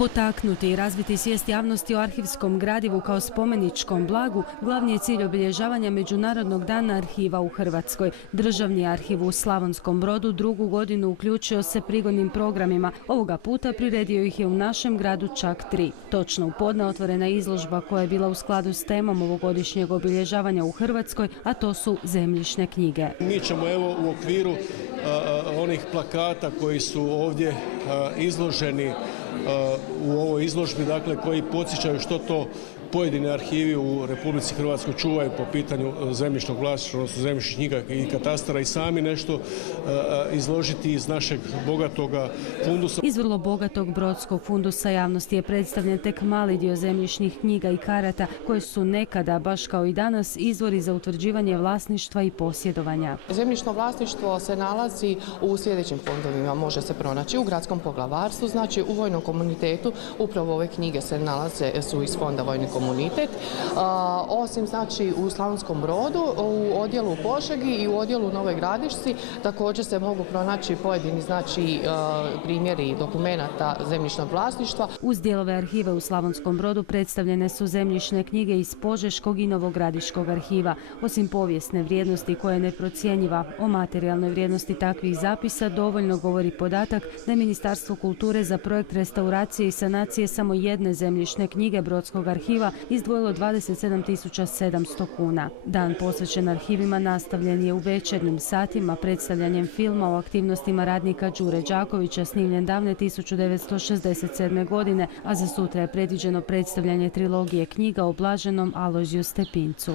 Potaknuti i razviti svijest javnosti o arhivskom gradivu kao spomeničkom blagu glavni je cilj obilježavanja Međunarodnog dana arhiva u Hrvatskoj. Državni arhiv u Slavonskom Brodu drugu godinu uključio se prigodnim programima. Ovoga puta priredio ih je u našem gradu čak 3. Točno u podne otvorena izložba koja je bila u skladu s temom ovogodišnjeg obilježavanja u Hrvatskoj, a to su zemljišne knjige. Mi ćemo evo u okviru onih plakata koji su ovdje izloženi u ovoj izložbi, dakle, koji podsjećaju što to pojedini arhivi u Republici Hrvatskoj čuvaju po pitanju zemljišnog vlasništva, odnosno zemljišnih knjiga i katastara, i sami nešto izložiti iz našeg bogatoga fundusa. Iz vrlo bogatog brodskog fundusa javnosti je predstavljen tek mali dio zemljišnih knjiga i karata koje su nekada, baš kao i danas, izvori za utvrđivanje vlasništva i posjedovanja. Zemljišno vlasništvo se nalazi u sljedećim fondovima. Može se pronaći u gradskom poglavarstvu, znači u vojnom komunitetu. Upravo ove knjige se nalaze su iz fonda vojni komunitet. Osim znači u Slavonskom Brodu, u odjelu u Požegi i u odjelu Novoj Gradišci također se mogu pronaći pojedini znači primjeri dokumenata zemljišnog vlasništva. Uz dijelove arhive u Slavonskom Brodu predstavljene su zemljišne knjige iz Požeškog i Novogradiškog arhiva. Osim povijesne vrijednosti koja je neprocjenjiva, o materijalnoj vrijednosti takvih zapisa dovoljno govori podatak da je Ministarstvo kulture za projekt restauracije i sanacije samo jedne zemljišne knjige Brodskog arhiva izdvojilo 27.700 kuna. Dan posvećen arhivima nastavljen je u večernjim satima predstavljanjem filma o aktivnostima radnika Đure Đakovića snimljen davne 1967. godine, a za sutra je predviđeno predstavljanje trilogije knjiga o blaženom Alojziju Stepincu.